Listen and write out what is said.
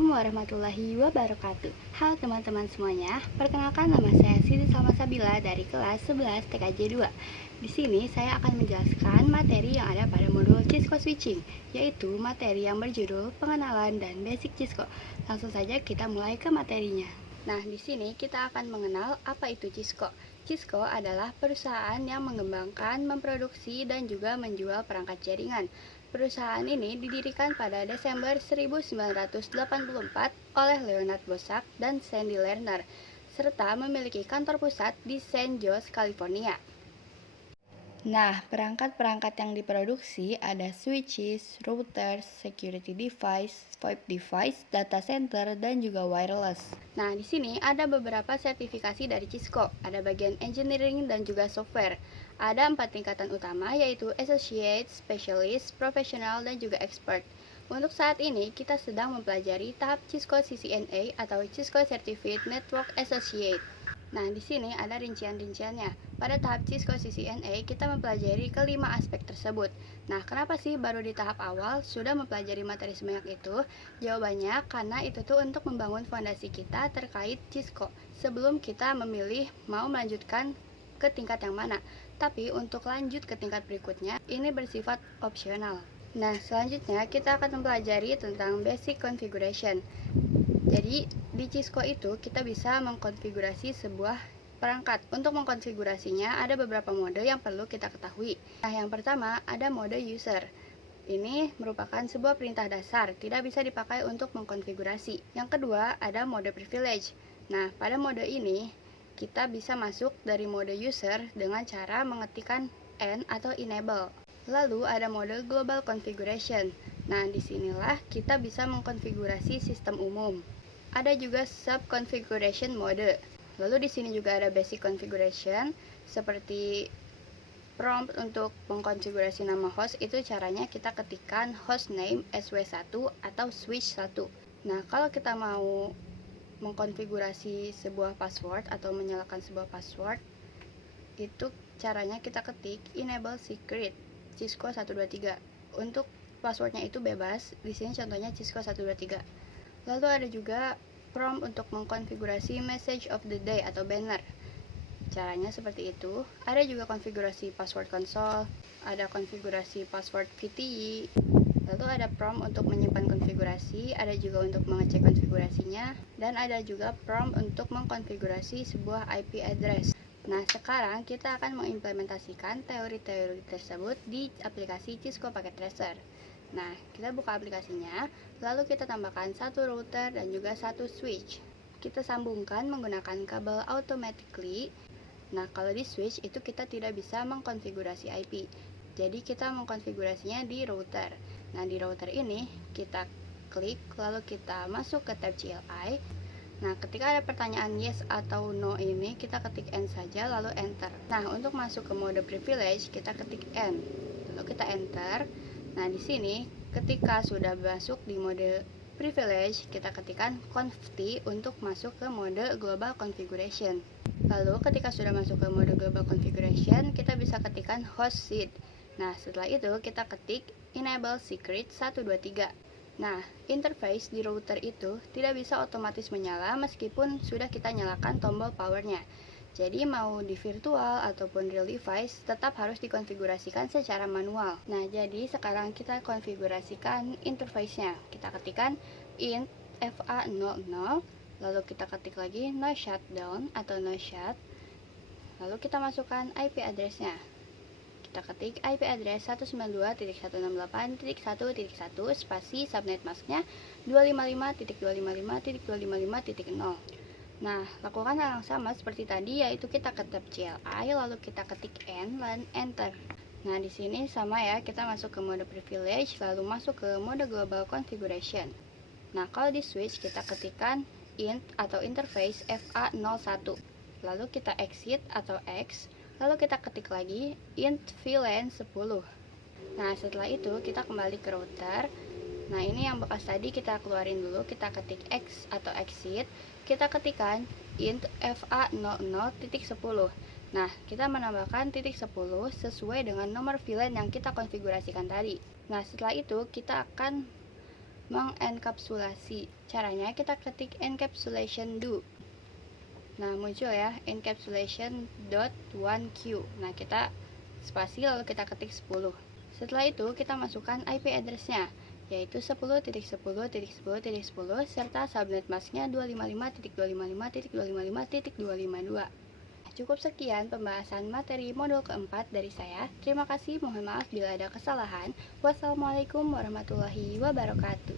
Assalamualaikum warahmatullahi wabarakatuh. Halo teman-teman semuanya, perkenalkan nama saya Siti Salma Sabila dari kelas 11 TKJ 2. Di sini saya akan menjelaskan materi yang ada pada modul Cisco Switching, yaitu materi yang berjudul Pengenalan dan Basic Cisco. Langsung saja kita mulai ke materinya. Nah, di sini kita akan mengenal apa itu Cisco. Cisco adalah perusahaan yang mengembangkan, memproduksi, dan juga menjual perangkat jaringan. Perusahaan ini didirikan pada Desember 1984 oleh Leonard Bosak dan Sandy Lerner, serta memiliki kantor pusat di San Jose, California. Nah, perangkat-perangkat yang diproduksi ada switches, routers, security device, VoIP device, data center, dan juga wireless. Nah, di sini ada beberapa sertifikasi dari Cisco. Ada bagian engineering dan juga software. Ada 4 tingkatan utama, yaitu Associate, Specialist, Professional, dan juga Expert. Untuk saat ini, kita sedang mempelajari tahap Cisco CCNA atau Cisco Certified Network Associate. Nah, di sini ada rincian-rinciannya. Pada tahap Cisco CCNA, kita mempelajari kelima aspek tersebut. Nah, kenapa sih baru di tahap awal sudah mempelajari materi sebanyak itu? Jawabannya, karena itu tuh untuk membangun fondasi kita terkait Cisco sebelum kita memilih mau melanjutkan ke tingkat yang mana. Tapi untuk lanjut ke tingkat berikutnya, ini bersifat opsional. Nah, selanjutnya kita akan mempelajari tentang basic configuration. Jadi, di Cisco itu kita bisa mengkonfigurasi sebuah perangkat. Untuk mengkonfigurasinya ada beberapa mode yang perlu kita ketahui. Nah, yang pertama ada mode user. Ini merupakan sebuah perintah dasar, tidak bisa dipakai untuk mengkonfigurasi. Yang kedua ada mode privilege. Nah, pada mode ini kita bisa masuk dari mode user dengan cara mengetikkan N atau enable. Lalu ada mode global configuration. Nah, disinilah kita bisa mengkonfigurasi sistem umum. Ada juga sub configuration mode. Lalu di sini juga ada basic configuration seperti prompt untuk mengkonfigurasi nama host. Itu caranya kita ketikkan hostname SW1 atau switch 1. Nah, kalau kita mau mengkonfigurasi sebuah password atau menyalakan sebuah password, itu caranya kita ketik enable secret Cisco 123. Untuk passwordnya itu bebas. Di sini contohnya Cisco 123. Lalu ada juga prompt untuk mengkonfigurasi message of the day atau banner. Caranya seperti itu. Ada juga konfigurasi password console, ada konfigurasi password VTI. Lalu ada prompt untuk menyimpan konfigurasi, ada juga untuk mengecek konfigurasinya, dan ada juga prompt untuk mengkonfigurasi sebuah IP address. Nah, sekarang kita akan mengimplementasikan teori-teori tersebut di aplikasi Cisco Packet Tracer. Nah, kita buka aplikasinya, lalu kita tambahkan satu router dan juga satu switch. Kita sambungkan menggunakan kabel automatically. Nah, kalau di switch itu kita tidak bisa mengkonfigurasi IP. Jadi kita mengkonfigurasinya di router. Nah, di router ini kita klik, lalu kita masuk ke tab CLI. Nah, ketika ada pertanyaan yes atau no ini, kita ketik N saja, lalu enter. Nah, untuk masuk ke mode privilege, kita ketik N, lalu kita enter. Nah, di sini ketika sudah masuk di mode privilege, kita ketikkan conft untuk masuk ke mode global configuration. Lalu ketika sudah masuk ke mode global configuration, kita bisa ketikkan host seed. Nah, setelah itu kita ketik enable secret 123. Nah, interface di router itu tidak bisa otomatis menyala meskipun sudah kita nyalakan tombol powernya. Jadi mau di virtual ataupun real device tetap harus dikonfigurasikan secara manual. Nah, jadi sekarang kita konfigurasikan interface-nya. Kita ketikkan int fa00, lalu kita ketik lagi no shutdown atau no shut. Lalu kita masukkan IP address-nya. Kita ketik IP address 192.168.1.1 spasi subnet masknya 255.255.255.0. Nah, lakukan hal yang sama seperti tadi, yaitu kita ke tab CLI, lalu kita ketik N dan enter. Nah, di sini sama ya, kita masuk ke mode privilege, lalu masuk ke mode global configuration. Nah, kalau di switch kita ketikkan int atau interface fa01, lalu kita exit atau X, lalu kita ketik lagi int VLAN 10. Nah, setelah itu kita kembali ke router. Nah, ini yang bekas tadi kita keluarin dulu, kita ketik X atau exit, kita ketikkan int fa00.10. Nah, kita menambahkan titik 10 sesuai dengan nomor VLAN yang kita konfigurasikan tadi. Nah, setelah itu kita akan mengenkapsulasi. Caranya kita ketik encapsulation do. Nah, muncul ya encapsulation.1q. Nah, kita spasi lalu kita ketik 10. Setelah itu kita masukkan IP address-nya, yaitu 10.10.10.10 serta subnet masknya 255.255.255.252. Cukup sekian pembahasan materi modul keempat dari saya. Terima kasih, mohon maaf bila ada kesalahan. Wassalamualaikum warahmatullahi wabarakatuh.